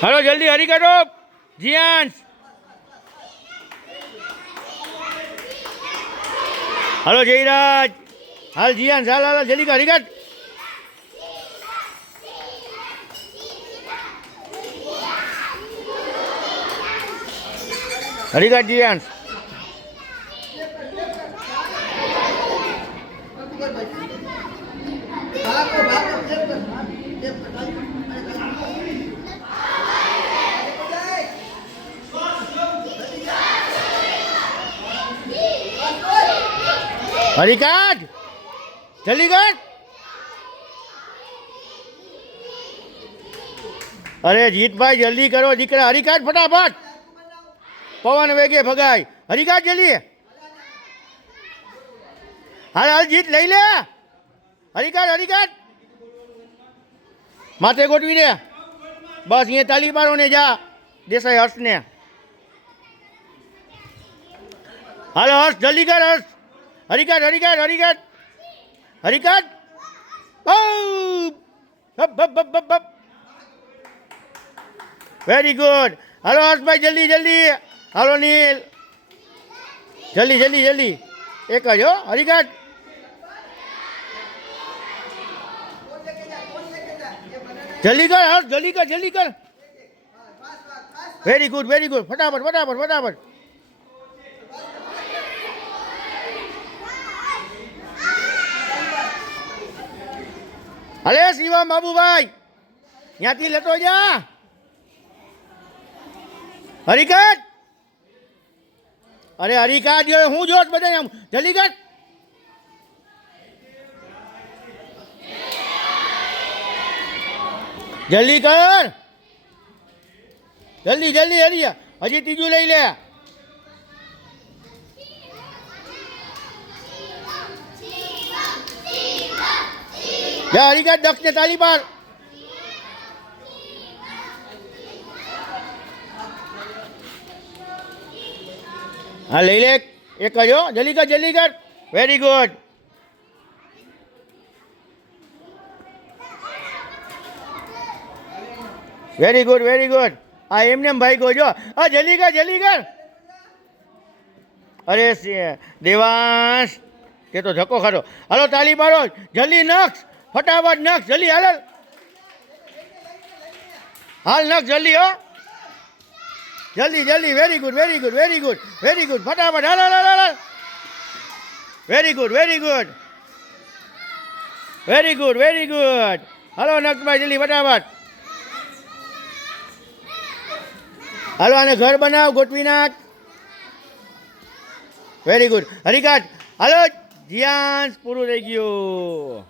hello जल्दी हरी करो Jiyansh hello Jayraj हाल जियांश हाल हाल जल्दी कर हरी कर हरी कर जियांश हरी काट जल्दी कर अरे जीत भाई जल्दी करो दीकरा हरी काट फटाफट पवन वेगे भगाई हरी काट जल्दी हाल हाल जीत लई ले हरी काट माथे गोठवी दे बस ये ताली मारो ने जा देसाई हर्ष ने हालो हर्ष जल्दी कर हर्ष हरी काट वेरी गुड हेलो हर्ष भाई जल्दी जल्दी हेलो नील जल्दी जल्दी जल्दी एक हो हरी काट जल्दी कर हर्ष जल्दी कर वेरी गुड फटाफट अरे शिवम बाबू भाई यहाँ थी लेतो जा हरिकट अरे हरिकट जो हूँ जोत बदे जल्दी कर जल्दी हरिया हजी तीजू लई ले जा हरिकट दक्ष ने ताली पार हाँ ले ले एक करो जल्दी कर वेरी गुड हाँ एम भाई को जो हाँ जल्दी कर अरे देवांश ये तो धक्को खरो हलो ताली मारो जल्दी नक्स फटाफट नक्स जल्दी हाल नक्स जल्दी हो जल्दी वेरी गुड फटाफट हाल वेरी गुड हेलो नक्स भाई जल्दी फटाफट हालो आने घर बनाओ गोठवी नाख वेरी गुड हरिकाट हालो जियांश पूરું થઈ ગયું